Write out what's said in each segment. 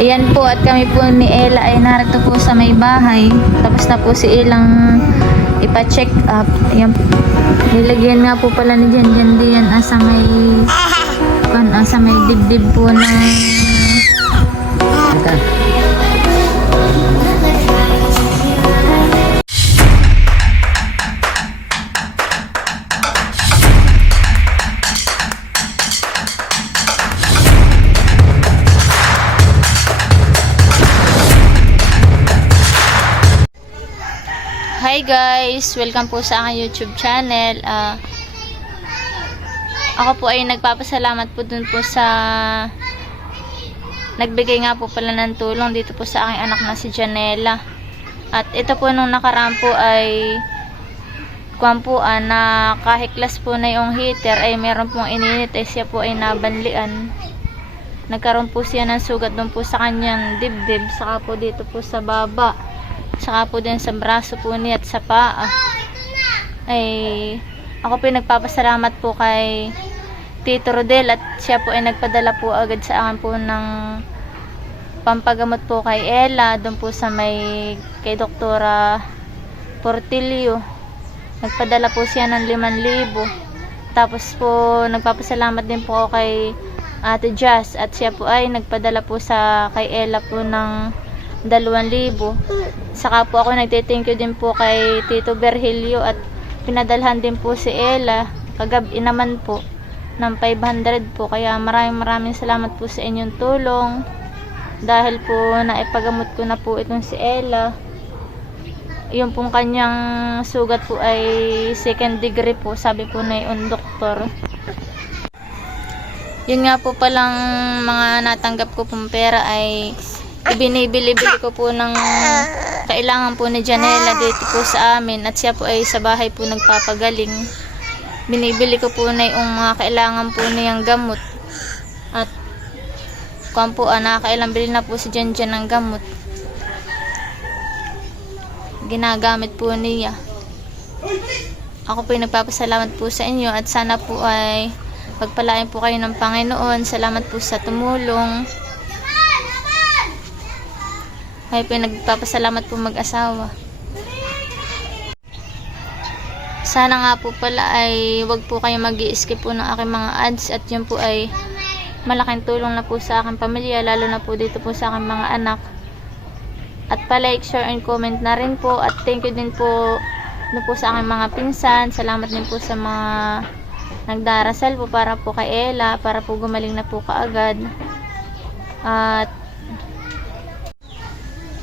Ayan po, at kami po ni Ella ay narito po sa may bahay. Tapos na po si Elang ipa-check up. Ayan, nilagyan nga po pala ni Jan diyan sa may dibdib po ng Hi guys! Welcome po sa aking YouTube channel. Ako po ay nagpapasalamat po dun po sa nagbigay nga po pala ng tulong dito po sa aking anak na si Janela. At ito po nung nakaraan po ay na kahiklas po na yung heater ay meron pong ininit ay siya po ay nabanlian. Nagkaroon po siya ng sugat dun po sa kanyang dibdib, saka po dito po sa baba, saka po din sa braso po niya at sa paa. Ay ako po nagpapasalamat po kay Tito Rodel at siya po ay nagpadala po agad sa akin po ng pampagamot po kay Ella doon po sa may kay Doktora Portillo. Nagpadala po siya ng 5,000. Tapos po nagpapasalamat din po ako kay Ate Jazz at siya po ay nagpadala po sa kay Ella po ng 2,000. Saka po ako nagte-thank you din po kay Tito Berhelio at pinadalhan din po si Ella kagabi naman po ng 500 po. Kaya maraming salamat po sa inyong tulong dahil po naipagamot ko na po itong si Ella. Yung pong kanyang sugat po ay 2nd degree po, sabi po na yung doktor. Yun nga po palang mga natanggap ko pong pera ay ibinibili-bili ko po ng kailangan po ni Janela dito po sa amin at siya po ay sa bahay po nagpapagaling. Binibili ko po na yung mga kailangan po niyang gamot at kung po nakakailang bili na po si Jan ng gamot, ginagamit po niya. Ako po ay nagpapasalamat po sa inyo at sana po ay pagpalain po kayo ng Panginoon. Salamat po sa tumulong. Ay po nagpapasalamat po mag-asawa. Sana nga po pala ay wag po kayo mag-i-skip po ng aking mga ads at yun po ay malaking tulong na po sa aking pamilya, lalo na po dito po sa aking mga anak. At pa-like, share, and comment na rin po at thank you din po sa aking mga pinsan. Salamat din po sa mga nagdarasal po para po kay Ella, para po gumaling na po kaagad. At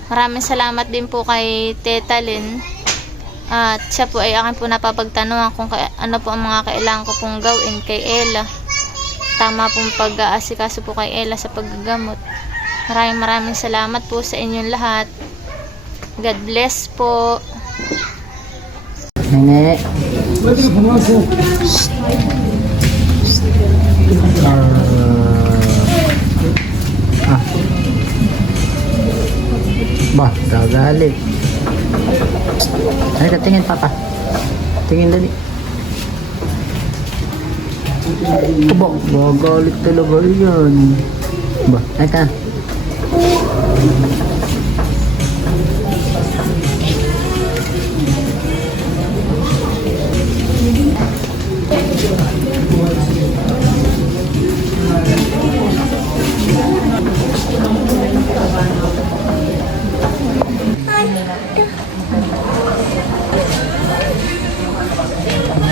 maraming salamat din po kay Teta Lynn. At siya po ay akin po napapagtanungan kung ano po ang mga kailangan ko pong gawin kay Ella. Tama pong pag-aasikaso po kay Ella sa paggagamot. Maraming salamat po sa inyong lahat. God bless po. Nene. Bah, gagalit. Ay, tingin papa. Tingin dali. Ba, gagalit talaga yan. Ba, ay ka.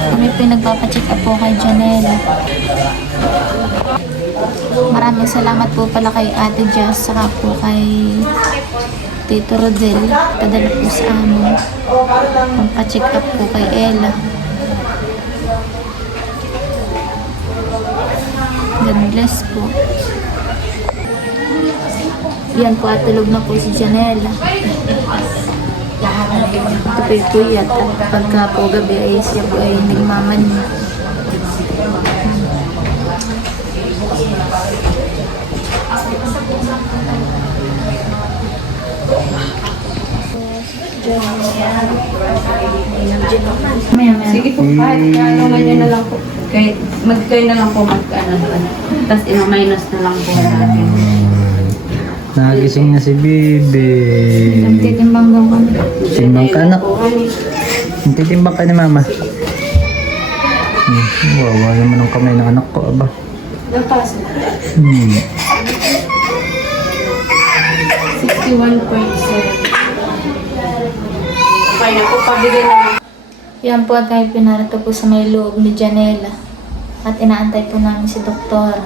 Kami pinagpapacheck up po kay Janela. Maraming salamat po pala kay Ate Jazz saka po kay Tito Rodel. Padala po sa amin. Pampacheck up po kay Ella. God bless po. Yan po at tulog na po si Janela. Ito po yung puyat at pagka po gabi ay siya po ay nagmamani. Sige po, kahit ano ganyan na lang po. Kahit mag-kayo na lang po mag-ano. Tapos i-minus na lang po natin. Nagising na si Bibi. Nagtitimbang daw kami. Timbang ka anak. Titimbang ka ni mama. Wawa naman ang kamay ng anak ko, aba. Napasok. 61.7. Okay na po, pabigay na lang. Yan po at kami pinarito po sa may loob ni Janela. At inaantay po namin si Doktora.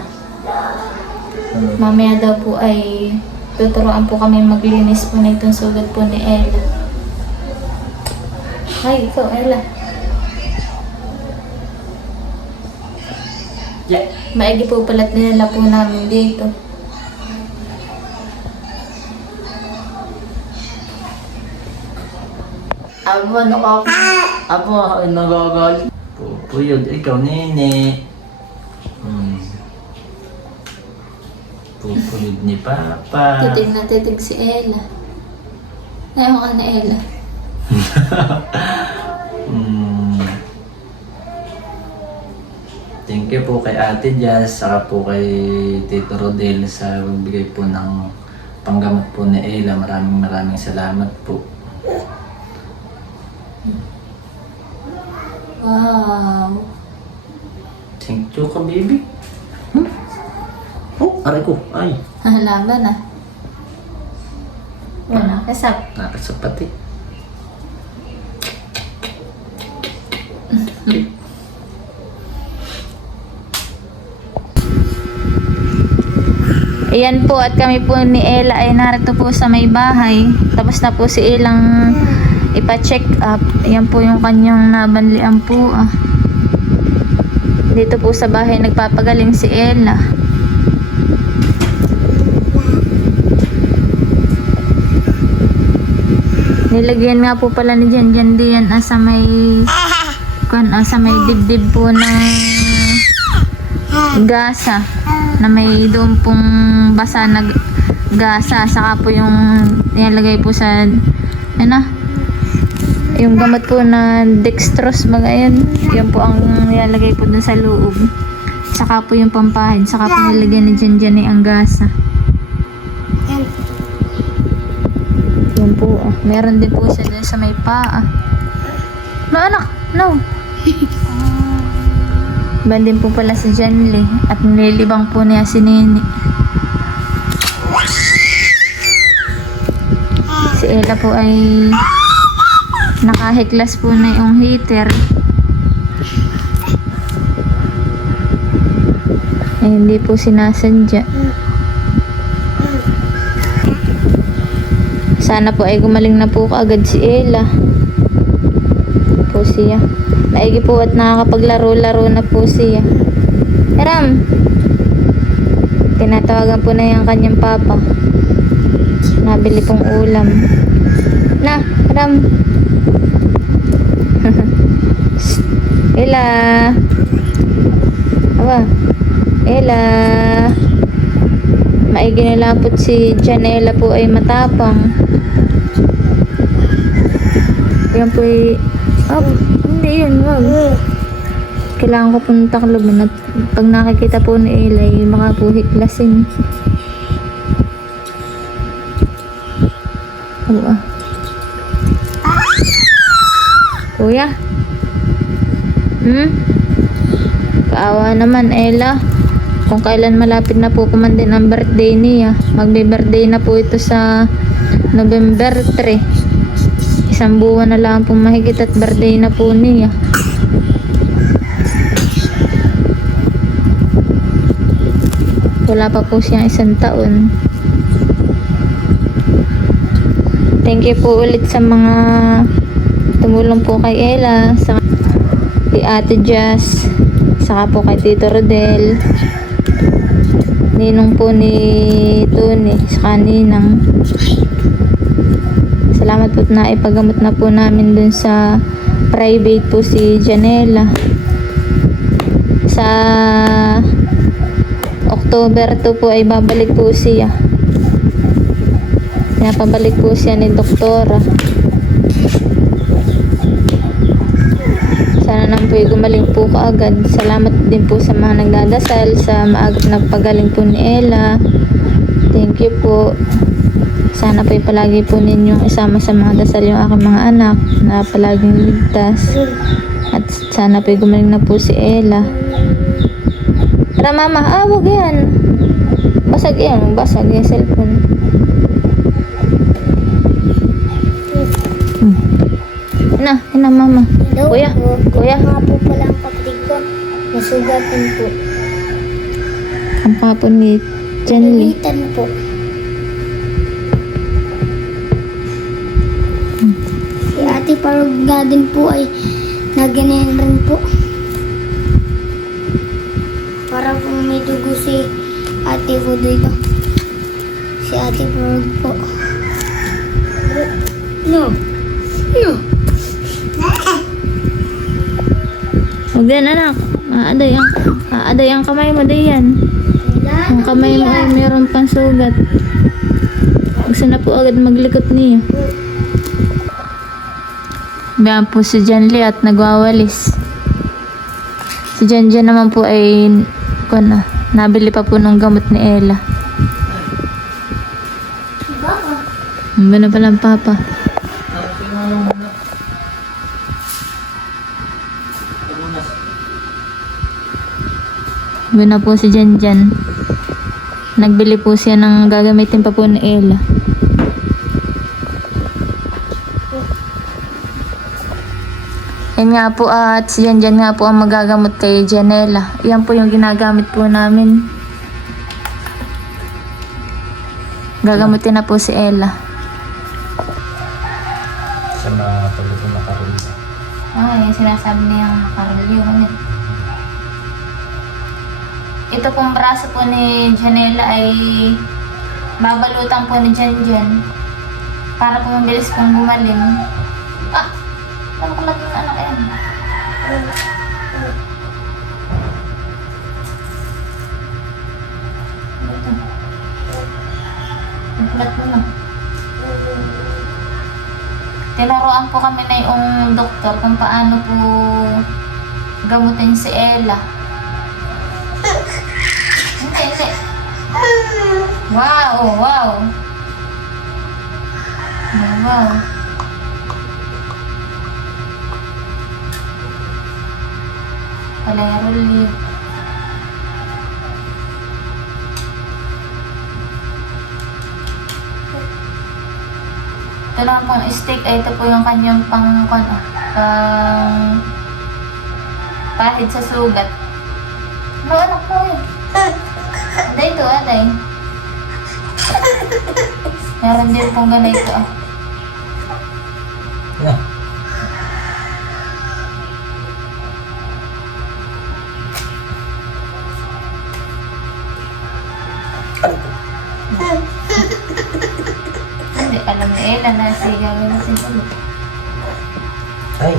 Mamaya daw po ay tuturuan po kami maglinis po na itong sugat po ni Ella. Ay, ikaw Ella. Maigi po palat nila po namin dito. Abo, ano ka? Abo, nagagalit. Pupuyod, ikaw nene. Pupuyod ni Papa. Titig na titig si Ella. Ayaw ka na Ella. Thank you po kay Ate Jazz, saka po kay Tito Rodel sa magbigay po ng panggamot po ni Ella. Maraming salamat po. Wow. Thank you ka, baby. Oh, aray ko. Ay, Laban ah. Wala, kasap. nakasapati. Ayan po at kami po ni Ella ay narito po sa may bahay. Tapos na po si Elang ipa-check up. Ayan po yung kanyang nabanlian po ah. Dito po sa bahay nagpapagaling si Ella. Nilagyan nga po pala ni Jan diyan sa may sa may dibdib po ng gasa na may doon pong basa na gasa, saka po yung nilagay po sa yung gamot po na dextrose mga yan po ang nilagay po dun sa loob, saka po yung pampahid, saka po nilagyan ni Jan ang gasa. Yan po meron din po siya dun sa may paa. No anak, no. Bandin po pala si Janle at nililibang po niya si Nini. Si Ella po ay nakahiklas po na yung heater. Ay, hindi po sinasadya. Sana po ay gumaling na po kaagad si Ella. Po siya. Maigi po at nakakapaglaro-laro na po siya. Ram! Tinatawagan po na yung kanyang papa. Nabili pong ulam. Na, Ram! Ella! Aba! Ella! Maigi nilapot si Janela po ay matapang. Yan po ay hindi yun, wag. Kailangan ko pong takloban at pag nakikita po ni Ella ay baka po hiklasin. Kuya? Kaawa naman Ella. Kung kailan malapit na po kumandin ang birthday niya. Magbe-birthday na po ito sa November 3. Isang buwan na lang pong mahigit at birthday na po niya. Wala pa po siyang 1 taon. Thank you po ulit sa mga tumulong po kay Ella, sa kay Ate Jazz, saka po kay Tito Rodel, ninong po ni Tony, saka ninang. Salamat po na ipagamot na po namin dun sa private po si Janela. Sa October 2 po ay babalik po siya. Pinapabalik po siya ni Doktora. Sana naman po gumaling po kaagad. Salamat din po sa mga nagdadasal, sa maagang nagpagaling po ni Ella. Thank you po. Sana po'y palagi po ninyong isama sa mga dasal yung aking mga anak na palaging ligtas. At sana po'y gumaling na po si Ella. Tara mama, wag yan. Basag yan, basag yung cellphone. Ina mama. Hello Kuya, po. kuya. Nga po pala ang kapatid ko. Nasugatan po. Ang kapon ni Jenny. Ulitan po. Si Ate Parog nga din po ay naganyan rin po. Para po may dugo si Ate ko dito. Si Ate Parog po. No. No. Huwag yan anak. Aaday ang kamay mo day yan. Ang kamay mo ay mayroon pang sugat. Gusto na po agad maglikot niya. Bayan po si Janly at nagwawalis. Si Janjan naman po ay nabili pa po ng gamot ni Ella. Ano na palang papa? Yun na po si Janjan. Nagbili po siya ng gagamitin pa po ni Ella. Yan nga po at si Janjan nga po ang magagamot kay Janela. Yan po yung ginagamit po namin. Gagamutin na po si Ella. Sa mga pagluto na karoon. Yung sinasabi niyang makarelyo. Ito pong braso po ni Janela ay babalutan po ni Janjan para po mabilis pong gumaling. Ano ko natin anak yan? Ito. Nagpulat mo na. Tinuruan po kami na yung doktor kung paano po gamutin si Ella. Hindi. Wow. Palero leaf. Ito lang pong stick. Ito po yung kanyang pang pahid sa sugat. Anak po yun. Aday ito, aday. Meron din pong ganito. Yeah. Hindi, alam ni Ella na si gagawin na si ulo. Ay.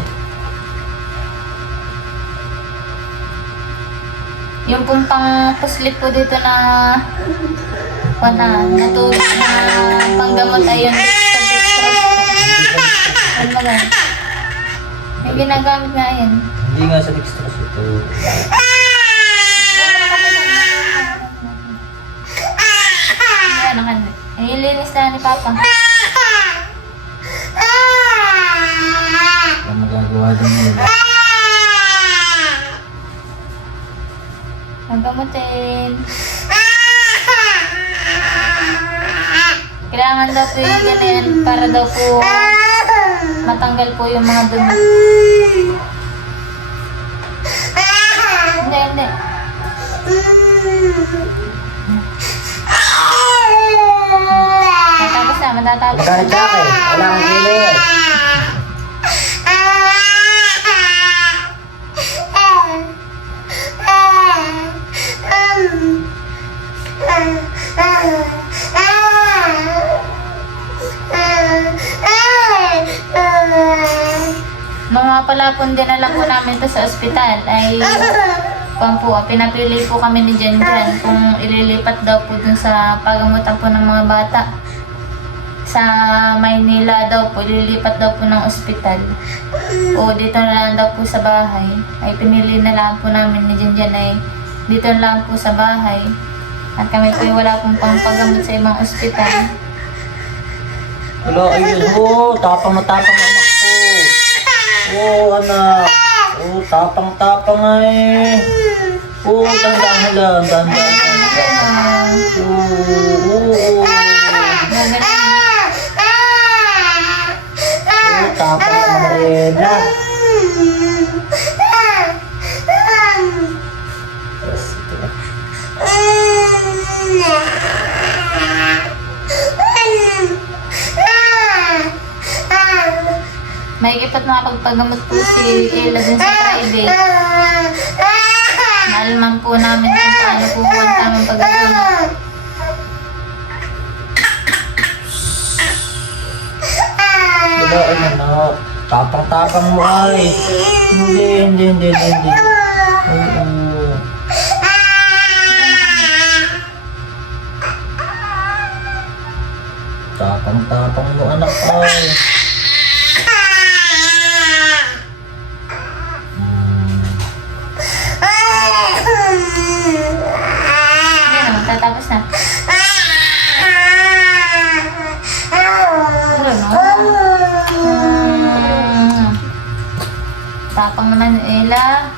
Yung pong pang-puslit po dito na natulog na panggamot ay yung dextrose po. Ano ba? Yung ginagamit nga yan. Hindi nga sa dextrose ito. Ilinis na ni Papa. Ang magagawa din nila. Magamutin. Kailangan daw po yung ganyan para daw po matanggal po yung mga dumi. Hindi. Matatapos. Kahit sa akin, wala kang kilig. Nung nga pala po dinala po namin ito sa ospital ay pinapili po kami ni Janjan kung ililipat daw po dun sa pagamutan po ng mga bata. Sa Maynila daw po, ililipat daw po ng ospital. O dito na lang daw po sa bahay. Ay pinili na lang po namin ni Janjan ay dito na lang po sa bahay. At kami po yung wala pong pampagamot sa ibang ospital. Wala, ayun. Oo, tapang na tapang anak ko. Oo, anak. Oo, tapang-tapang ay. Oo, dahan-dahan lang. Dahan-dahan. Oo. Gagaling. Oo, tapang na Mariela. May ipat makapagpagamot po si Ella dun sa private. Nalaman po namin kung paano po ang tamang paggagamot. Wala, ay anak. Tapang-tapang mo ay. Hindi. Oo. Tapang-tapang mo anak ay. Ayan, matatapos na. Wala, no? Tapang naman ni Ella.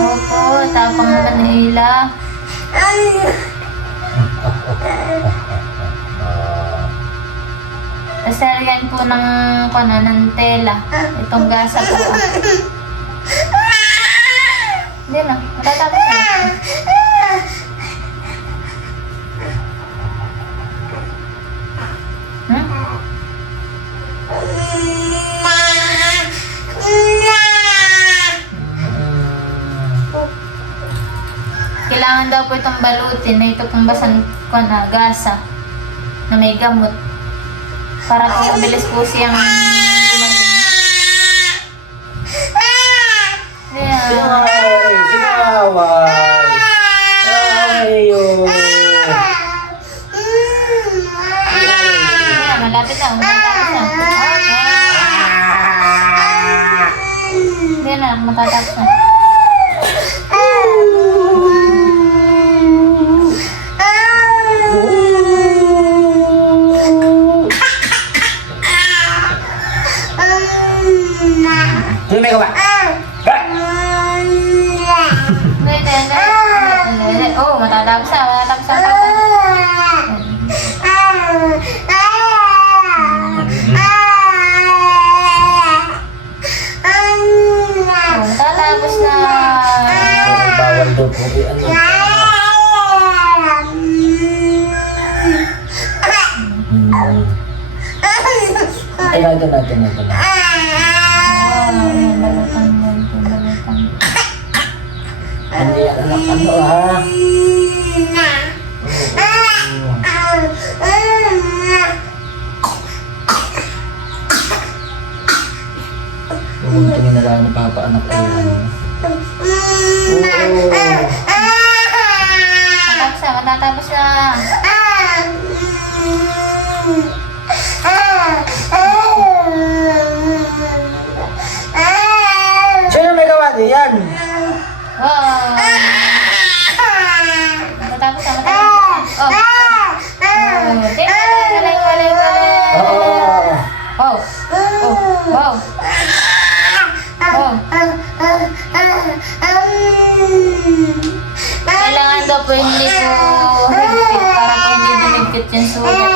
Opo, tapang naman ni Ella. Kasarian po ng ng tela. Itong gasa po. Hindi na, matatapos na. Hmm? Kailangan daw po itong balutin na ito pong basan gasa na may gamot para po mabilis po siyang gumaling. Sinaway. Ayo. Ayan, malapit na, matatapos na. Okay. Hindi na, matatapos na. Hindi may gawa. Hindi. Oh, matatapos na, matatapos na. Matatapos na. Bawal daw po. Ito na. Hindi yan anak ano ha. Tingin na lang ni Papa anak ko yan. Matatapos na. Sino may gawa din yan? Wow. Matatapos na. Oh. Galing. Oh. Wow. Kailangan daw po hindi po higpit para po hindi dumigpit yung sugat.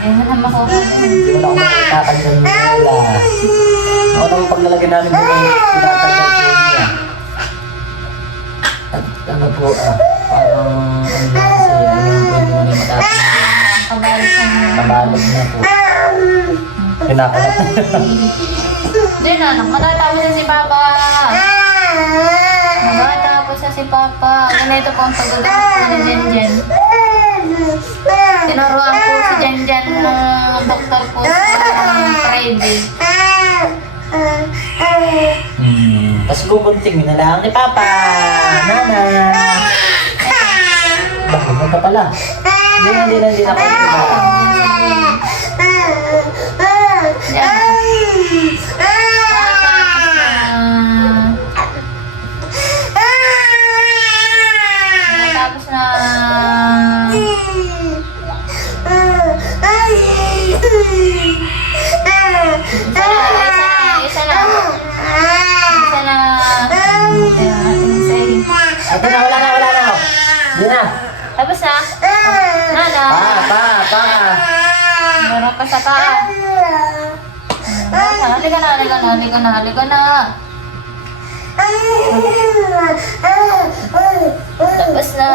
Hindi mo na makukuha. Hindi mo na ako makakagdan mo nila. Ako naman paglalagyan namin doon ay tinatagdan po niya. At ano po, parang ano lang kasi, ano lang po hindi mo na matapos. Kabalot sa mga. Nabalog na po. Kinakalat na. Hindi na, anak. Matatapos na si Papa. Matatapos na si Papa. Ganito po ang paggagamot po ni Jenjen. Tinuruan po si Jenjen ng doktor po sa Friday. Tapos gugunting na lang ni Papa. Nana. Bakit mo ka pala? Hindi na ako. Yan. Ito na, wala na. Hindi na. Tapos na. Nana. Pa. Meron pa sa paa. Halika na. Tapos na.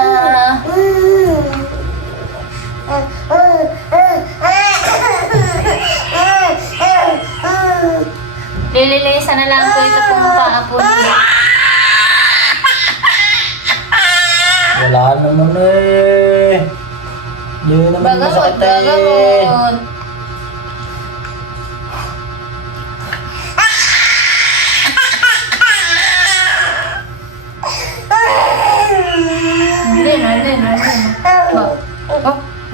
Lilinisan na lang po ito pong paa po niya. Wala naman eh. Hindi naman masakit eh. Bagamot.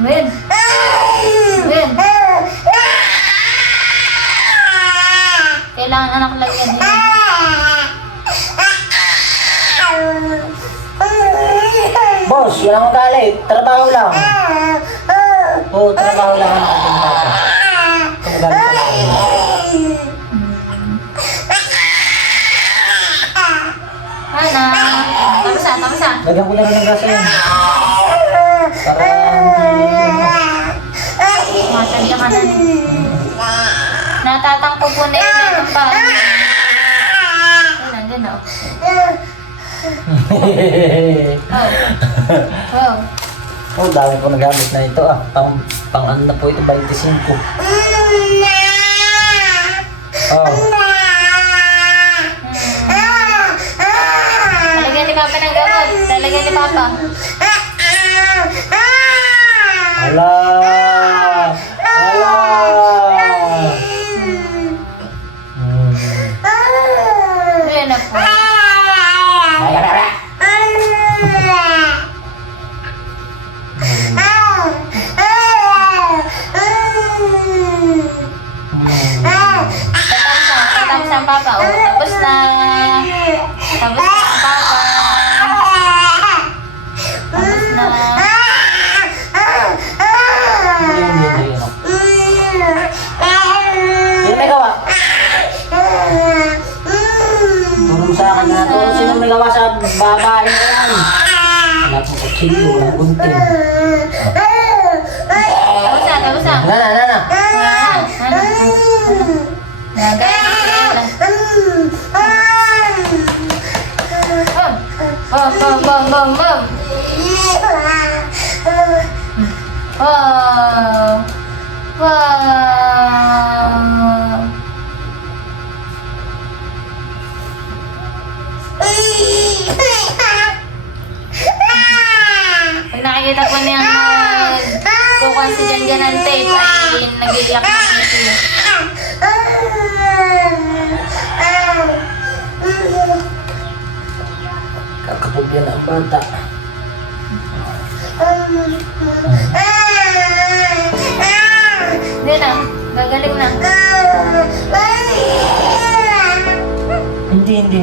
Rin. Oh, Rin. Kailangan anak lang yan. Boss, wala akong galit. Trabaho lang. Oo, trabaho lang ang ating bata. Kung galit ka lang. Hana. Tapos na. Lagyan ko lang ng gasa yan. Para Matanda ka na. Natatangko po na yun ang paa. Nandun o. Oh. Oh, dami ko nagamit na ito ah. Pang ano na po ito, 25. Oh. Talagyan ni Papa ng gamot. Talagyan ni Papa. Ala! Ayan na po. Tapos ang Papa. Oh, tapos na. Tapos na ang Papa. Tapos na. Hindi. Sino may gawa? Tulong sa akin na tulong. Sino may gawa sa babae na yan? Wala pong kutsilyo, walang gunting. Tapos na. Nana. Bam. Wow. Pag nakikita po niya kukuha si Janjan ng tape ay nag-iiyak na siya. Kakapugyan ang bata. Hindi na, gagaling na. Hindi.